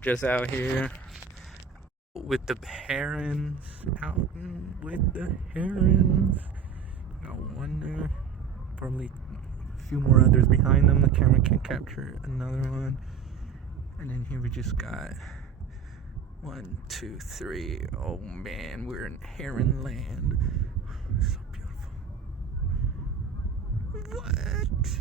Just out here with the herons. Out with the herons. Got one there. Probably a few more others behind them. The camera can't capture another one. And then here we just got 1, 2, 3. Oh man, we're in heron land. So beautiful. What?